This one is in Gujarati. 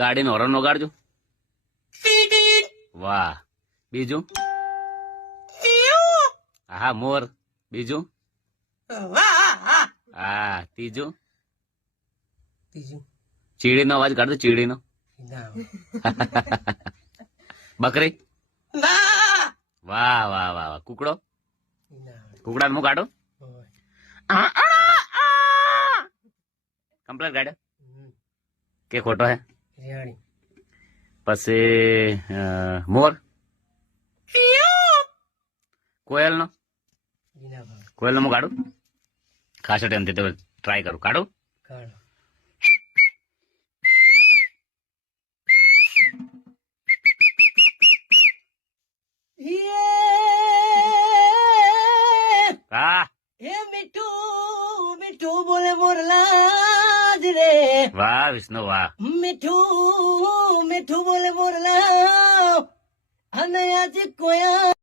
ગાડીનો હોર્ન વગાડજો. વાહ. બીજું? હા મોર. બીજું? હા. ત્રીજું? ચીડીનો અવાજ કાઢજો. ચીડીનો. બકરી? વાહ વાહ વાહ વાહ. કુકડો? કુકડા હું કાઢું? કમ્પ્લેટ કાઢ્યો કે ખોટો હે? પછી મોર? કોયલ નો? કોયલ નો હું કાઢું? ખાસો ટાઈમથી તો ટ્રાય કરું. કાઢું? હા. હે મીઠું મીઠું બોલે મોરલા જ રે. વાહ વિષ્ણુ વાહ. મીઠું મીઠું બોલે મોરલા અને આજે કોયા